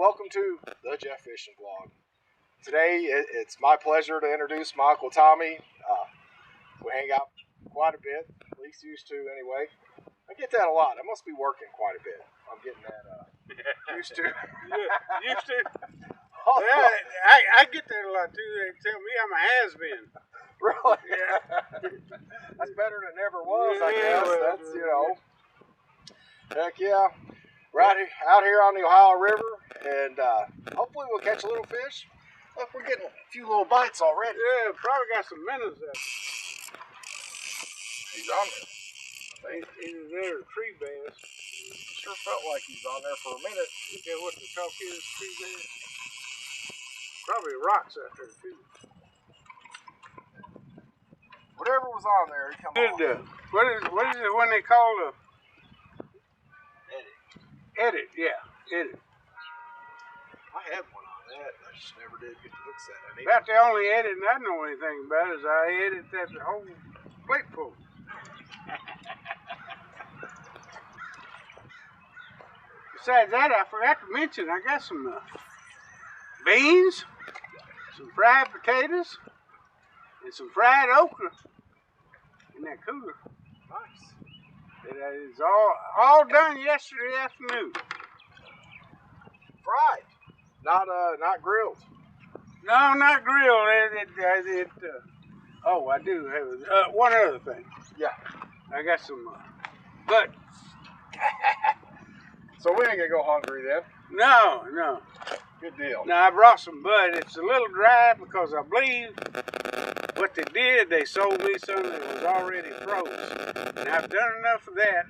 welcome to the Jeff Fishing Vlog. Today it's my pleasure to introduce my Uncle Tommy. We hang out quite a bit, at least used to anyway. I get that a lot. I must be working quite a bit. I'm getting that used to. Used to? Yeah, I get that a lot too. They tell me I'm a has-been. Really? Yeah. That's better than never was, I guess. That's, you know. Heck yeah. We're out here on the Ohio River, and hopefully we'll catch a little fish. Look, we're getting a few little bites already. Yeah, probably got some minnows there. He's on there. Either there or tree bass. Sure felt like he's on there for a minute. Is that what the talk is, tree bass? Probably rocks out there too. Whatever was on there, he come on. What is it when they call the edit? Yeah, edit. I had one on that. I just never did get to look at it. About the only editing I know anything about is I edit that whole plateful. Besides that, I forgot to mention I got some beans, some fried potatoes, and some fried okra in that cooler. Nice. It is all done yesterday afternoon. Fried, not grilled. No, not grilled. Oh, I do have one other thing. Yeah. I got some but. So we ain't gonna go hungry then. No. Good deal. Now I brought some bud. It's a little dry because I believe what they did, they sold me some that was already froze. And I've done enough of that,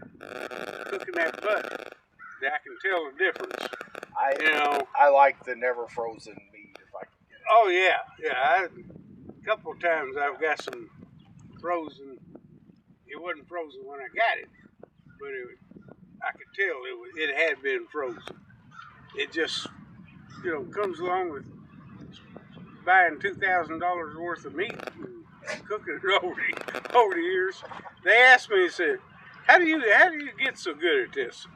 cooking that bud, that I can tell the difference. I like the never frozen meat if I can get it. Oh yeah. A couple of times I've got some frozen. It wasn't frozen when I got it, but I could tell it had been frozen. It just, comes along with buying $2,000 worth of meat and cooking it over the years. They asked me, they said, how do you get so good at this?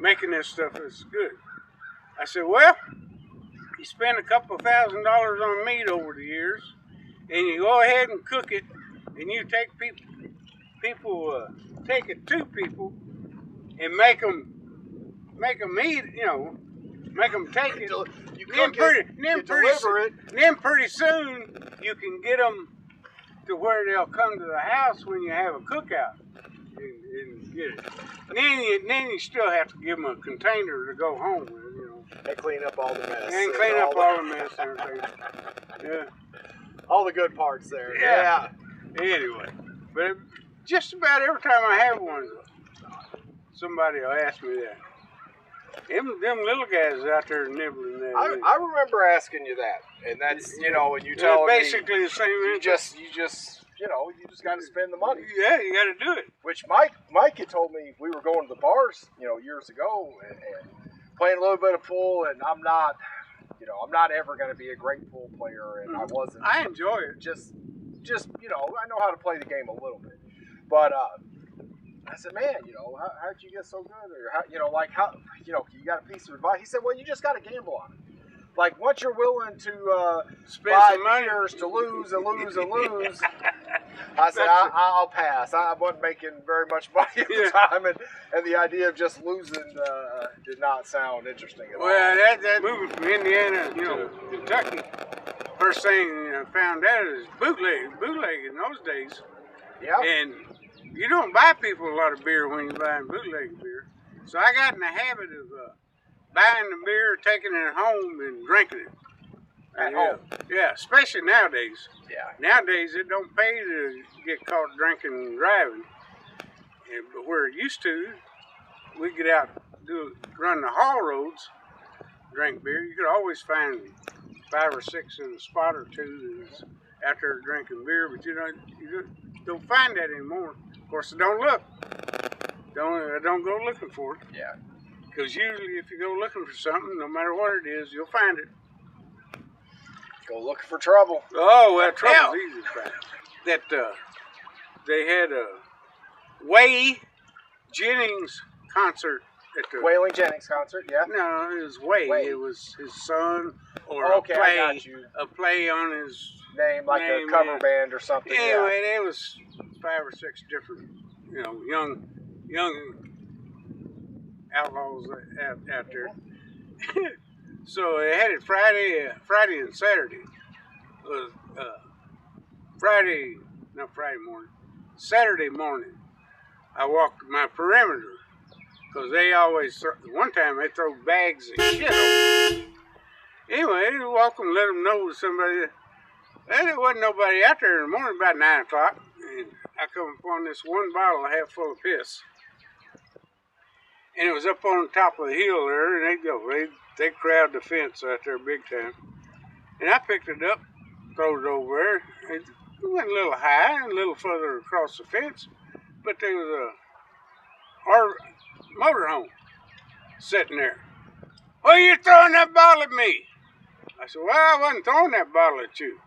Making this stuff is good. I said, well, you spend a couple of $1,000 on meat over the years, and you go ahead and cook it, and you take take it to people, and make them eat, make them take it. You cook it, you deliver it. Then pretty soon you can get them to where they'll come to the house when you have a cookout and get it. And then you still have to give them a container to go home with, And clean up all the mess. And clean up all the mess and everything. Yeah. All the good parts there. Yeah. Anyway, but just about every time I have one, somebody will ask me that. Them little guys out there nibbling that. I remember asking you that, and that's and you tell me basically the same. You just got to spend the money. Yeah, you got to do it. Which Mike had told me we were going to the bars, years ago, and playing a little bit of pool, and I'm not ever going to be a great pool player, and I wasn't. I enjoy it. Just I know how to play the game a little bit, but I said, man, how'd you get so good? Or how you got a piece of advice? He said, well, you just got to gamble on it. Like once you're willing to spend some money to lose and lose and lose. I said, I'll pass. I wasn't making very much money at the time, and the idea of just losing did not sound interesting at all. Well, that moving from Indiana, to Kentucky, first thing I found out is bootleg in those days. Yeah. And you don't buy people a lot of beer when you're buying bootleg beer. So I got in the habit of buying the beer, taking it home, and drinking it. At home? Yeah, especially nowadays. Yeah. Nowadays, it don't pay to get caught drinking and driving. But where it used to, we get out, run the haul roads, drink beer. You could always find 5 or 6 in a spot or two that's out there drinking beer, but you don't find that anymore. Of course, don't look. Don't go looking for it. Yeah. Because usually if you go looking for something, no matter what it is, you'll find it. Go looking for trouble. Oh, well, trouble's easy to find. That they had a Way Jennings concert at the Waylon Jennings concert, yeah. No, it was Way. Way. It was his son or Okay, I got you. a play on his Name like name, a cover band or something. Anyway, there was 5 or 6 different, young outlaws out there. So they had it Friday and Saturday. Saturday morning, I walked my perimeter because they always, one time they throw bags of shit over. Anyway, I walk them, let them know somebody. And there wasn't nobody out there in the morning about 9 o'clock. And I come upon this one bottle half full of piss. And it was up on the top of the hill there, and they crowd the fence out there big time. And I picked it up, threw it over there. It went a little high and a little further across the fence, but there was our motorhome sitting there. Why are you throwing that bottle at me? I said, well, I wasn't throwing that bottle at you.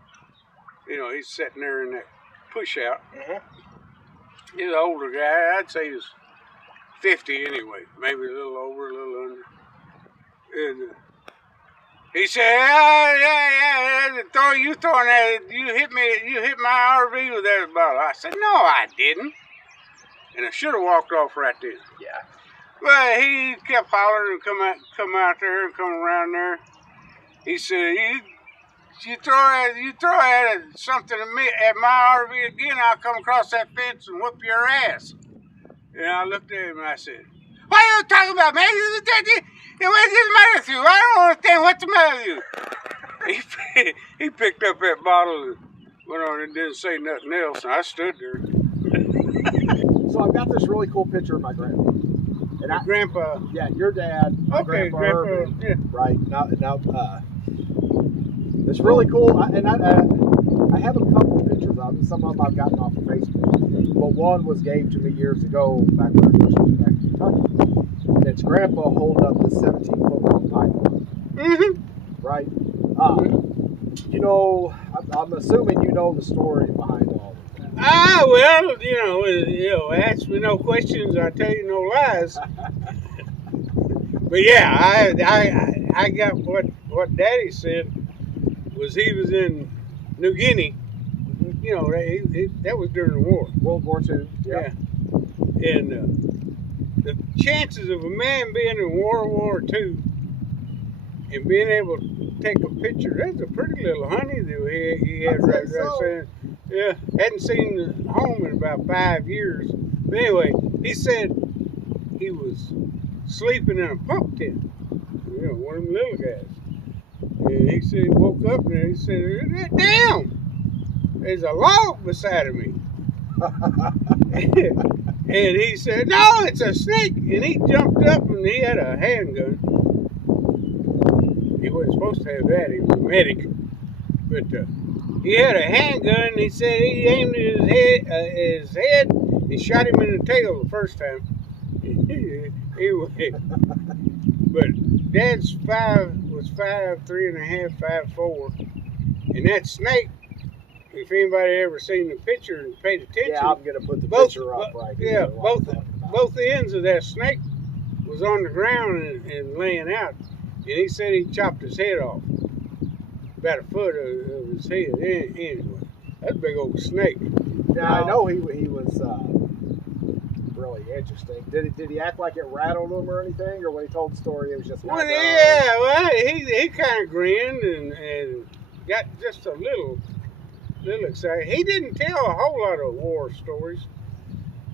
He's sitting there in that push out. Mm-hmm. He's an older guy. I'd say he was 50 anyway, maybe a little over, a little under. And he said, yeah, you throwing that, you hit my RV with that bottle. I said, no, I didn't. And I should have walked off right then. Yeah. Well, he kept hollering and come out there and come around there. He said, you throw something at my RV again, I'll come across that fence and whoop your ass. And I looked at him and I said, what are you talking about, man? What's the matter with you? I don't understand what's the matter with you. He picked up that bottle and went on and didn't say nothing else. And I stood there. So I've got this really cool picture of my grandpa. And Grandpa. Yeah, your dad. My grandpa Irvin, yeah. Right. Now, it's really cool. I have a couple of pictures of them. Some of them I've gotten off of Facebook. But one was gave to me years ago back when I was back in Kentucky. And it's Grandpa holding up this 17-foot long python. Mm-hmm. Right? I'm assuming you know the story behind all of that. Well, ask me no questions, I tell you no lies. But yeah, I got what Daddy said was he was in New Guinea. That was during the war. World War II. Yeah. And the chances of a man being in World War II and being able to take a picture, that's a pretty little honey that he had right there. Yeah, hadn't seen home in about 5 years. But anyway, he said he was sleeping in a pump tent. One of them little guys. And he said he woke up and he said, damn! There's a log beside of me. And he said, no, it's a snake. And he jumped up and he had a handgun. He wasn't supposed to have that. He was a medic. But he had a handgun. And he said he aimed at his head. He shot him in the tail the first time. Anyway, but Dad's was 5'3.5", 5'4", and that snake. If anybody ever seen the picture and paid attention, yeah, I'm gonna put the picture up right here. Yeah, both ends of that snake was on the ground and laying out, and he said he chopped his head off, about a foot of his head. Anyway, that's a big old snake. Yeah, I know he was really interesting. Did he act like it rattled him or anything, or when he told the story, it was just well, he kind of grinned and got just a little excited. He didn't tell a whole lot of war stories.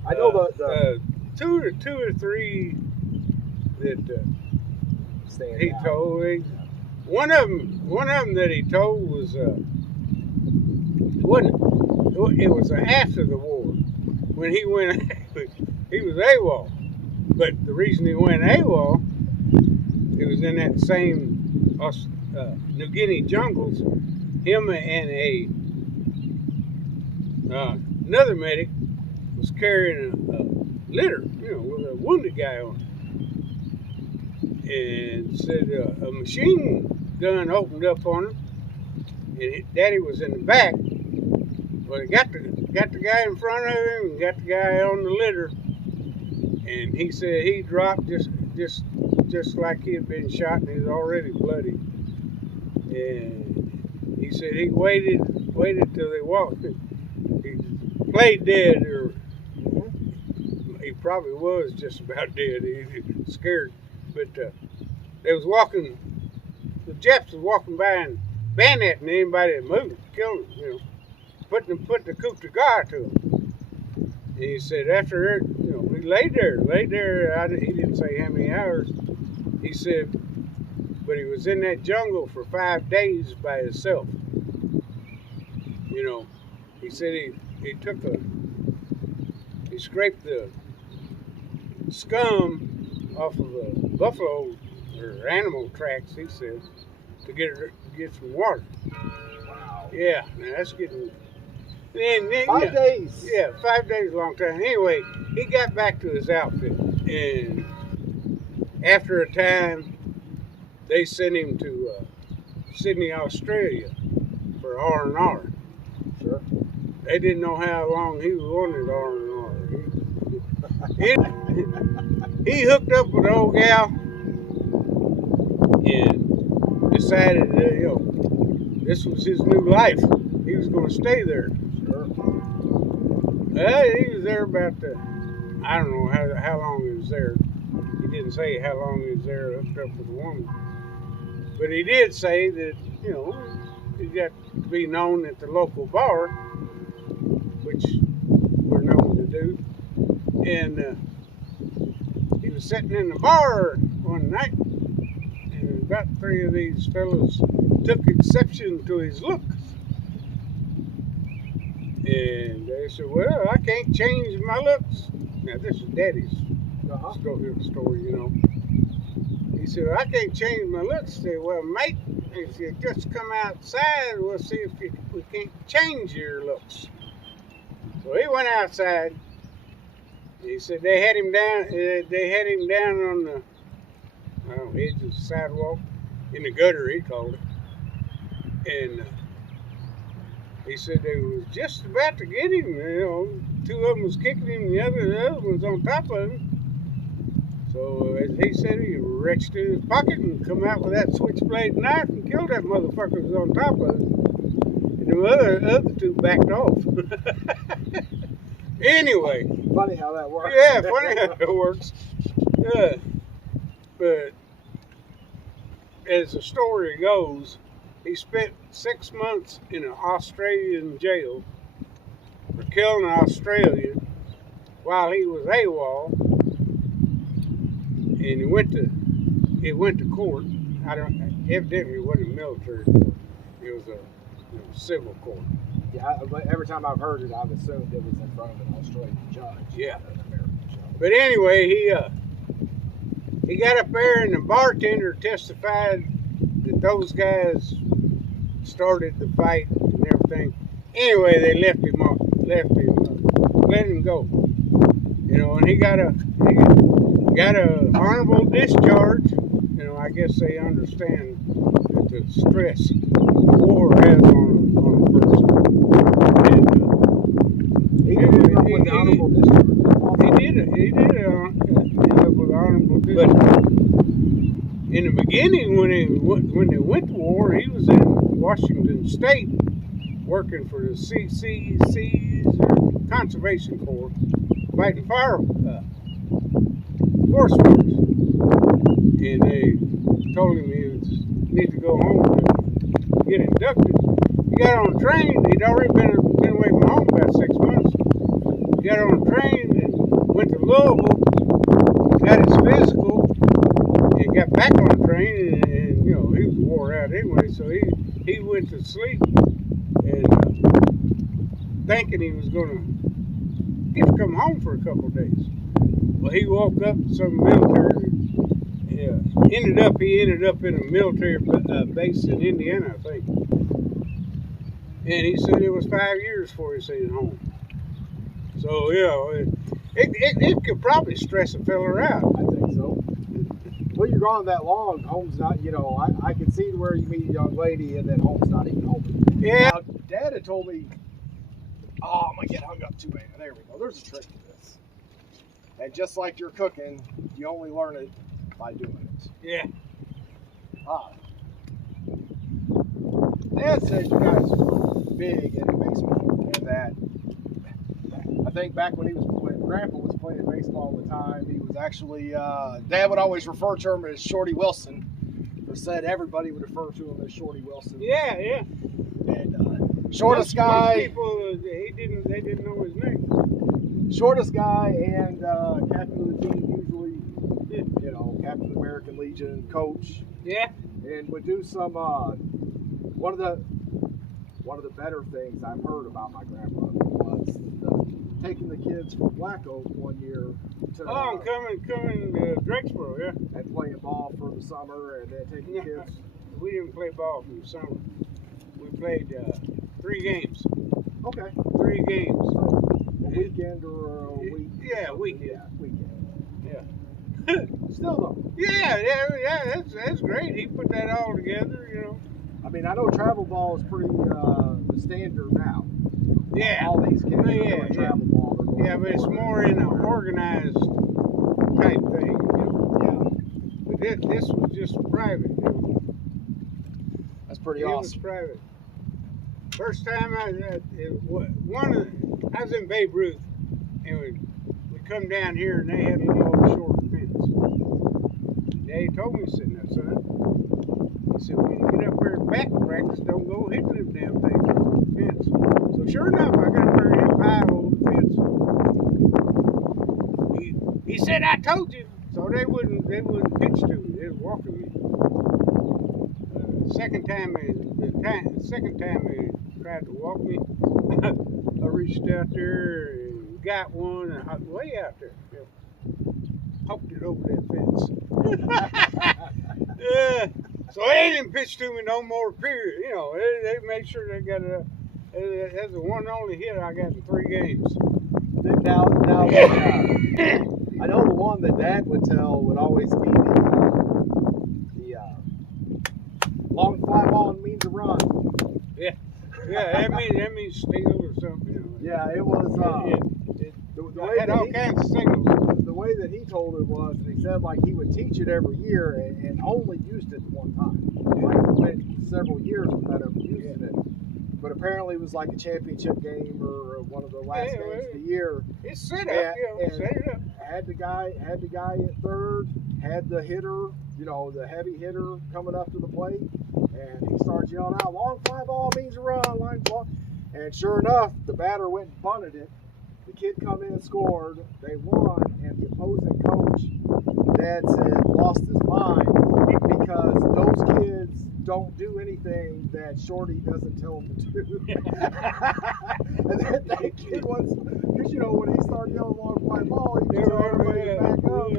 I know the two or three that he told. One of them that he told was it was after the war when he went. He was AWOL, but the reason he went AWOL, it was in that same New Guinea jungles. Him and another medic was carrying a litter, with a wounded guy on it, and said a machine gun opened up on him, and Daddy was in the back. Well, he got the guy in front of him and got the guy on the litter, and he said he dropped just just like he had been shot, and he was already bloody. And he said he waited till they walked. He played dead, or he probably was just about dead. He was scared, but they was walking. The Japs was walking by and bayoneting anybody that moved, killing them, you know, putting the coup de grace to them. And he said after, you know, he laid there. He didn't say how many hours. He said, but he was in that jungle for 5 days by himself. You know, he said he scraped the scum off of the buffalo or animal tracks, he said, to get some water. Wow. Yeah, now that's getting. Then, 5 days. Yeah, 5 days, a long time. Anyway, he got back to his outfit, and after a time, they sent him to Sydney, Australia, for R&R. Sure. They didn't know how long he wanted R&R. He hooked up with an old gal and decided that, you know, this was his new life. He was going to stay there. Sure. He was there about I don't know how long he was there. He didn't say how long he was there hooked up with a woman. But he did say that, you know, he got to be known at the local bar, which we're known to do. And he was sitting in the bar one night, and about 3 of these fellows took exception to his looks. And they said, well, I can't change my looks. Now, this is Daddy's story, you know. He said, I can't change my looks. I said, well, mate, if you just come outside, we'll see if we can't change your looks. So he went outside. He said they had him down. On the edge of the sidewalk, in the gutter, he called it. And he said they was just about to get him. You know, 2 of them was kicking him, the other one was on top of him. So as he said, he reached in his pocket and come out with that switchblade knife and killed that motherfucker that was on top of him. And the other 2 backed off. Anyway. Funny how that works. Yeah, funny how it works. Yeah. But as the story goes, he spent 6 months in an Australian jail for killing an Australian while he was AWOL. And it went to court. Evidently it wasn't a military court. It was a civil court. Yeah, but every time I've heard it, I've assumed it was in front of an Australian judge. Yeah. Not an American judge. But anyway, he got up there, and the bartender testified that those guys started the fight and everything. Anyway, they let him go. You know, and he got a honorable discharge. You know, I guess they understand that the stress the war has on a person. And He ended up with the honorable discharge. He did end up with honorable discharge. But in the beginning, when they went to war, he was in Washington State working for the CCC's or Conservation Corps, fighting fire force fires. And they told him he need to go home to get inducted. He got on a train. He'd already been away from home about 6 months. He got on a train and went to Louisville, got his physical, and got back on the train. And you know, he was wore out anyway, so he went to sleep and thinking he was going to get to come home for a couple of days. Well, he woke up some military. He ended up in a military base in Indiana, I think. And he said it was 5 years before he seen home. So, you know, it could probably stress a fella out. I think so. When you're gone that long, home's not, you know, I can see where you meet a young lady and then home's not even home. Yeah. Now, Dad had told me, oh, I'm going to get hung up too bad. There we go. There's a trick to this. And just like you're cooking, you only learn it by doing it. Yeah. Dad said you guys were big into baseball, and that I think back when Grandpa was playing baseball all the time, he was actually Dad would always refer to him as Shorty Wilson, or said everybody would refer to him as Shorty Wilson. Yeah, yeah. And shortest guy. Most people, they didn't know his name. Shortest guy and captain of the team usually, you know, Captain of the American Legion, coach. Yeah. And would do some one of the better things I've heard about my grandmother was taking the kids from Black Oak one year to coming to Drexboro, yeah. and playing ball for the summer, and then taking the kids. We didn't play ball from the summer. We played 3 games. Okay. 3 games. So a weekend or a week? Yeah, weekend. Yeah, weekend. Yeah. Still though. Yeah. That's great. He put that all together, you know. I mean, I know travel ball is pretty the standard now. Yeah. All these kids are doing travel ball. Yeah, but it's more in an organized type thing. You know? Yeah. But this was just private. You know? That's pretty It awesome. was private. First time I was in Babe Ruth, and we come down here and they had a little short fence. They told me, said, "No, son." He said, "When you get up there at batting practice, don't go hitting them damn things over the fence." So sure enough, I got up there and hit 5 over the fence. He said, "I told you." So they wouldn't pitch to me. They was walking me. Second time they tried to walk me, I reached out there and got one and hopped way out there. You know, poked it over that fence. Yeah. So they didn't pitch to me no more, period. You know, they made sure they got that's the one and only hit I got in 3 games. Now, I know the one that Dad would tell would always be the long fly ball means a run. Yeah, that means steal or something. You know. Yeah, it was. The way had all kinds of signals. The way that he told it was, he said like he would teach it every year and only used it one time. Like went several years without ever using it. But apparently it was like a championship game or one of the last games of the year. It's set up, set it up. Had the guy at third, had the hitter, you know, the heavy hitter coming up to the plate, and he starts yelling out, "Long fly ball means a run, line ball." And sure enough, the batter went and bunted it. The kid come in and scored. They won, and the opposing coach, Dad said, lost his mind because those kids don't do anything that Shorty doesn't tell them to do. And then that kid was, because you know, when he started yelling long fly ball, he was telling everybody to back up.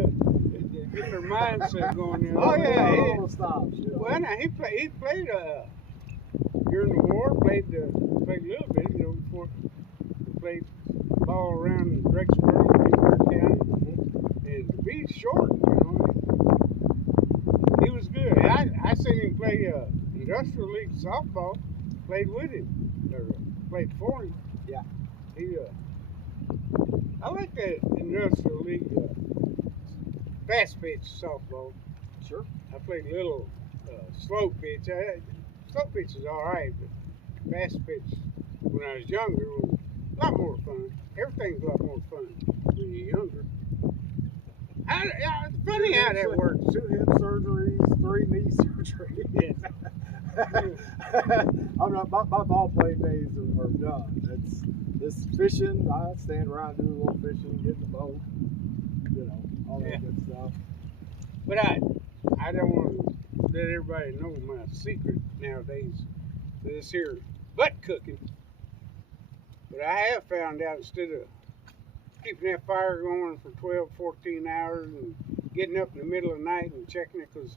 Get their mindset going there. Oh yeah, all the stops. You know. Well, now he played during the war. Played a little bit, you know, before he played ball around Drexboro, County, and to be short, you know, he was good. I seen him play Industrial League softball. Played with him, or played for him. Yeah. He I like that Industrial League fast pitch softball. Sure. I played a little slow pitch. Slow pitch is all right, but fast pitch when I was younger was a lot more fun. Everything's a lot more fun when you're younger. It's funny how that works. 2 hip surgeries, 3 knee surgeries. I'm not, my ball playing days are done. It's this fishing. I stand around doing a little fishing, getting the boat, you know, all that good stuff. But I don't want to let everybody know my secret nowadays. This here butt cooking. But I have found out instead of keeping that fire going for 12, 14 hours and getting up in the middle of the night and checking it, because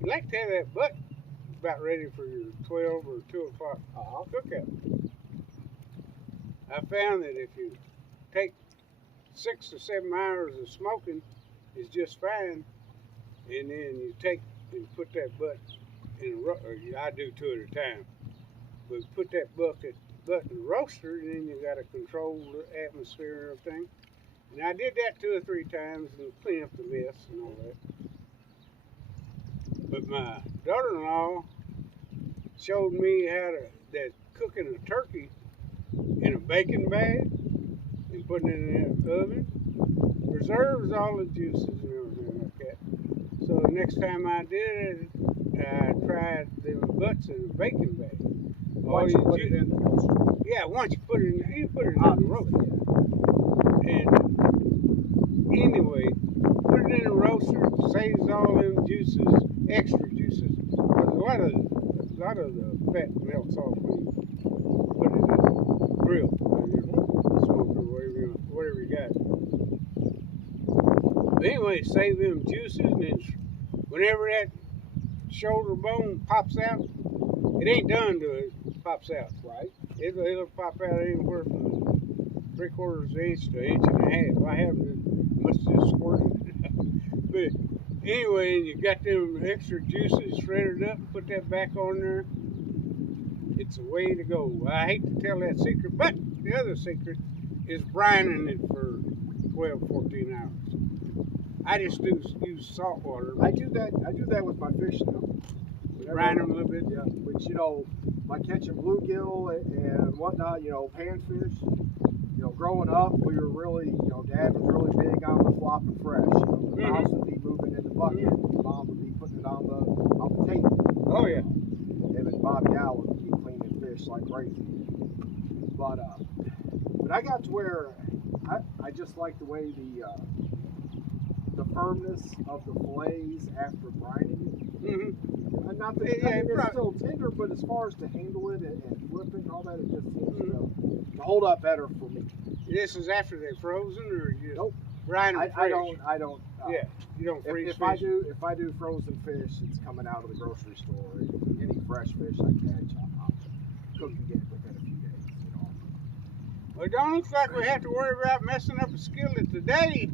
you like to have that butt about ready for your 12 or 2 o'clock cookout. I found that if you take 6 to 7 hours of smoking is just fine, and then you take and put that butt in I do 2 at a time, but put that butt in the roaster, and then you got to control the atmosphere and everything. And I did that 2 or 3 times and clean up the mess and all that. But my daughter-in-law showed me how that cooking a turkey in a baking bag and putting it in the oven preserves all the juices and everything like that. So the next time I did it, I tried the butts in a baking bag. Once you put it in the roaster. Yeah, once you put it in the roaster. And anyway, put it in the roaster, saves all them juices, extra juices. Because a lot of the fat melts off when you put it in the grill, or your smoker, whatever you got. But anyway, save them juices, and then whenever that shoulder bone pops out, it ain't done till it pops out. Right. It'll pop out anywhere from 3/4 inch to 1.5 inches. I haven't must just squirted it. But anyway, you got them extra juices shredded up, put that back on there. It's a way to go. I hate to tell that secret, but the other secret is brining it for 12, 14 hours. I just use salt water. I do that with my fish now. Brine them a little bit. Yeah, which, you know, like catching bluegill and whatnot, you know, panfish. You know, growing up, we were really, you know, Dad was really big on the flopping fresh. You know, the mouse would be moving in the bucket, and Mom would be putting it on the table. Oh yeah. Him and Bobby Allen would be cleaning fish like crazy. But I got to where I just like the way the firmness of the fillets after brining. Not that it's still tender, but as far as to handle it and flip it and all that, it just seems to hold up better for me. This is after they're frozen, or you Nope. brine them fresh? I don't. Yeah, you don't freeze If fish. I do frozen fish, it's coming out of the grocery store. Any fresh fish I catch, I'll cook and get it within a few days. You know. Well, it don't look like we have to worry about messing up a skillet today.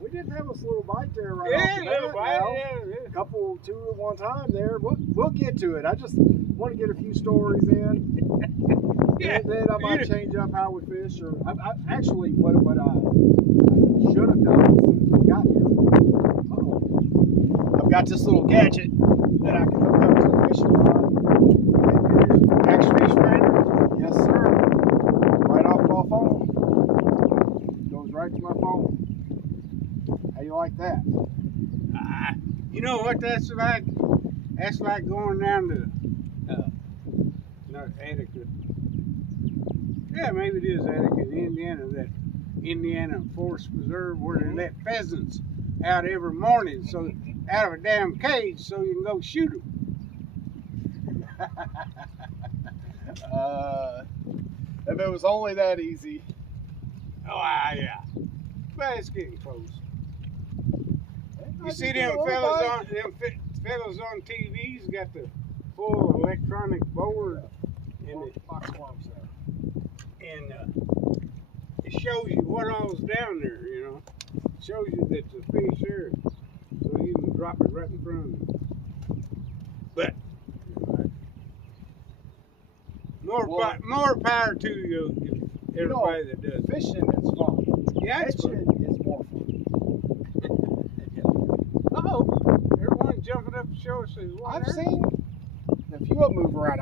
We did have us a little bite there right Yeah, off the little bat. bite, Now. yeah. Two at one time there. We'll get to it. I just want to get a few stories in. Yeah. And then I might change up how we fish. Or I actually, what I should have done as soon as we got here. I've got this little gadget that I can hook up to the fishing rod. Actually, friend. Yes, sir. Right off my phone. Goes right to my phone. How you like that? You know what that's like? That's like going down to not Attica. Yeah, maybe it is Attica, Indiana. That Indiana Forest Preserve where they let pheasants out every morning, so out of a damn cage, so you can go shoot them. If it was only that easy. Oh, yeah. But it's getting close. You see them fellas on TV's got the full electronic board, and it shows you what all's down there. You know, it shows you that the fish there, so you can drop it right in front of you. But more power to you, everybody that does. Fishing is fun. Yeah, it's Fishing is more fun. Uh-oh, everyone jumping up the shore says, I've seen a few of them move around.